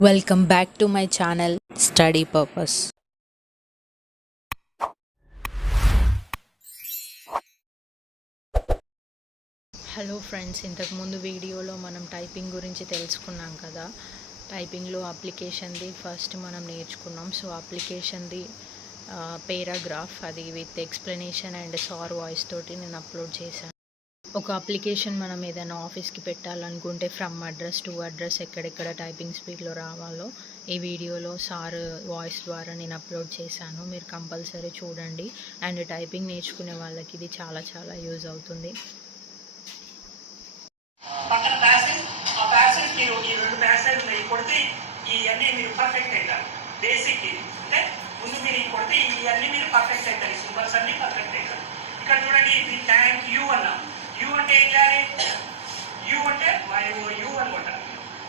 Welcome back to my channel Study Purpose. Hello friends, ఇంతకుముందు వీడియోలో మనం టైపింగ్ గురించి తెలుసుకున్నాం కదా. టైపింగ్లో అప్లికేషన్ది ఫస్ట్ మనం నేర్చుకున్నాం. సో అప్లికేషన్ది పేరాగ్రాఫ్ అది with explanation and sir voice తోటి నేను అప్లోడ్ చేశాను. ఒక అప్లికేషన్ మనం ఏదైనా ఆఫీస్కి పెట్టాలనుకుంటే ఫ్రమ్ అడ్రస్ టు అడ్రస్ ఎక్కడెక్కడ టైపింగ్ స్పీడ్లో రావాలో ఈ వీడియోలో సార్ వాయిస్ ద్వారా నేను అప్లోడ్ చేశాను. మీరు కంపల్సరీ చూడండి. అండ్ టైపింగ్ నేర్చుకునే వాళ్ళకి ఇది చాలా చాలా యూజ్ అవుతుంది. పక్కన ప్యాసేజ్ ఆ ప్యాసేజ్ మీరు ఈ రెండు ప్యాసేజ్ మీరు కొడితే ఇవన్నీ మీరు పర్ఫెక్ట్ అవుతారు. బేసిక్ ఇది అంటే ముందు మీరు కొడితే ఇవన్నీ మీరు పర్ఫెక్ట్ అవుతారు. ఈ సింబల్స్ అన్నీ పర్ఫెక్ట్ అవుతారు. ఇక్కడ చూడండి, ఇది థ్యాంక్ యూ అన్నాం. యూ అంటే ఏం చేయాలి? యూ అంటే యూ అని కొట్టాలి.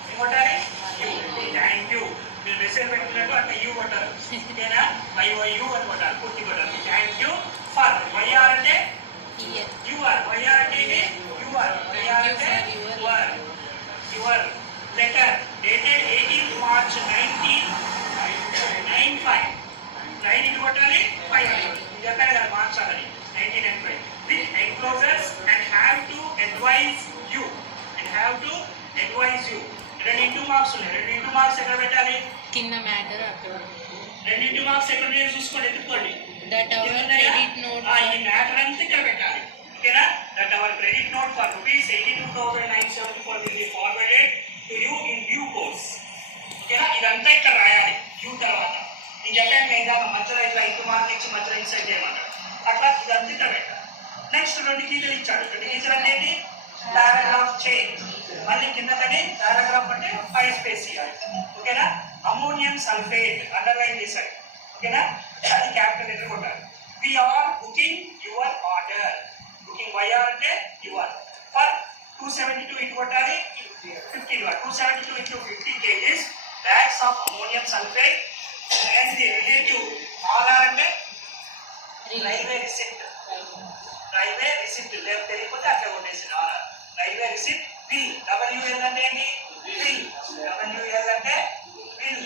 ఏం కొట్టాలి? యూ. థ్యాంక్ యూ మీరు మెసేజ్ పెట్టుకున్నట్టు అంటే యూ కొట్టారు. ఓకేనా? యూ అని కొట్టాలి, పూర్తి కొట్టాలి. Thank you for. వైఆర్ అంటే యువర్. వైఆర్ అంటే ఇది యువర్. వైఆర్ అంటే your letter dated 18th March 1995. 9 ఇది కొట్టాలి, 5 ఇది చెప్పాను కదా మార్చాలని. 1995 with enclosures and have to advise you. రెండు ఇంటూ మార్క్స్ ఉన్నాయి. రెండు ఇంటూ మార్క్స్ ఎక్కడ పెట్టాలి? కింద మ్యాటర్ అక్కడ. రెండు ఇంటూ మార్క్స్ ఎక్కడ మీరు చూసుకోండి, ఎత్తుకోండి. దట్ అవర్ క్రెడిట్ నోట్ ఈ మ్యాటర్ అంతా ఇక్కడ పెట్టాలి. ఓకేనా? That hour credit note for ₹82,974 will be forwarded to you in due course. ఓకేనా? ఇదంతా ఇక్కడ రాయాలి. యూ తర్వాత నేను చెప్పాను ఇందాక మధ్యలో ఇట్లా ఇంటూ మార్క్ ఇచ్చి మధ్యలో ఇన్సైడ్ చేయమంటాడు. అట్లా ఇదంతా ఇక్కడ పెట్టాలి. నెక్స్ట్ రెండు గీతలు ఇచ్చాడు. రెండు గీతలు అంటే ఏంటి? Paragraph change. మళ్ళీ కిందకని పారాగ్రాఫ్ అంటే 5 స్పేస్ ఇవ్వాలి. ఓకేనా? అమోనియం సల్ఫేట్ అండర్లైన్ చేశాడు. ఓకేనా? అది క్యాపిటల్ లెటర్ కొట్టాలి. We are booking your order. Booking YR అంటే యువర్ ఫర్ 272 ఇటు కొట్టాలి. 50 272 into 50 kgs bags of ammonium sulfate and the relative RR అంటే రైల్వే రిసిప్ట్. రైల్వే రిసిప్ట్ తెలియకపోతే అట్లా కొట్టేసింది RR. Railway receipt. Bill. WL అంటే ఏంటి? బిల్. WL అంటే బిల్.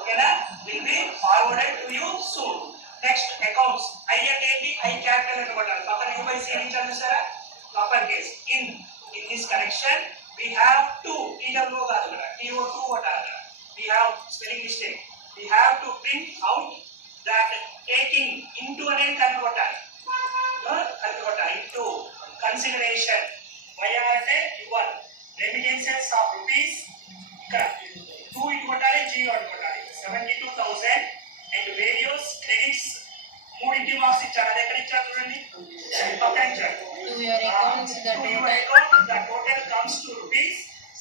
ఓకేనా? Will be forwarded to you soon. Next accounts. I అంటే ఏంటి? ఐ క్యాపిటల్ అని కొట్టాలి. పక్కన U/C అని చూసారా? upper case. In this connection we have to TWO కాదు కదా, TO2 కొట్టాలి కదా. We have spelling mistake. We have to print out that taking into అనేది కలిపి కొట్టాలి. into consideration. YR అంటే your remittances of rupees. ఇక్కడ 2 ఇటు కొట్టాలి, 0 ఇటు కొట్టాలి. 72,000 and various credits. 3 ఇంటి మార్క్స్ ఇచ్చారు. అది ఎక్కడ ఇచ్చారు చూడండి, పక్కన ఇచ్చారు. to your account the total comes to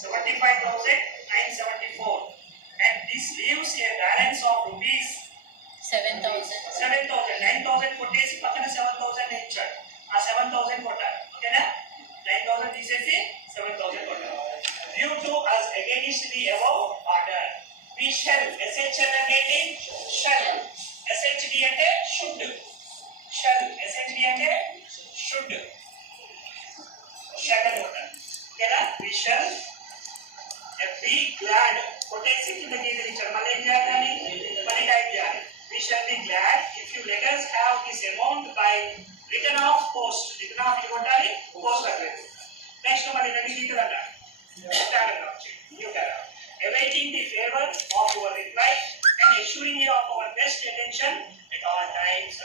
₹75,974 and this leaves a balance of ₹7,000. 9,000 కొట్టేసి పక్కన 7,000 ఇచ్చాడు. ఆ 7,000 కొట్టాలి. ఓకేనా? 9,000 తీసేసి 7,000 కొట్టాలి. Due to us against the above order we shall. SHL అంటే ఏంటి? shall. SHD అంటే should. shall. SHD అంటే should. shall అని కొట్టాలి. ఓకేనా? we shall be glad కొట్టేసి కింద గీతలు ఇచ్చారు. మళ్ళీ ఏం చేయాలి? మళ్ళీ టైప్ చేయాలి. we shall be glad if you let us have this amount by return of post. return of ఇది కొట్టాలి, పోస్ట్ అడ్రస్. నెక్స్ట్ మళ్ళీ రెండు గీతలు అంటారు. Paragraph new paragraph. awaiting the favor of your reply and assuring you of our best attention at all times.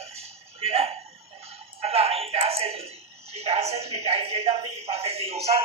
ఓకేనా? అట్లా ఈ passage ఉంది. ఈ ప్యాసేజ్ మీరు టైప్ చేద్దాం. ఈ పక్కకి ఒకసారి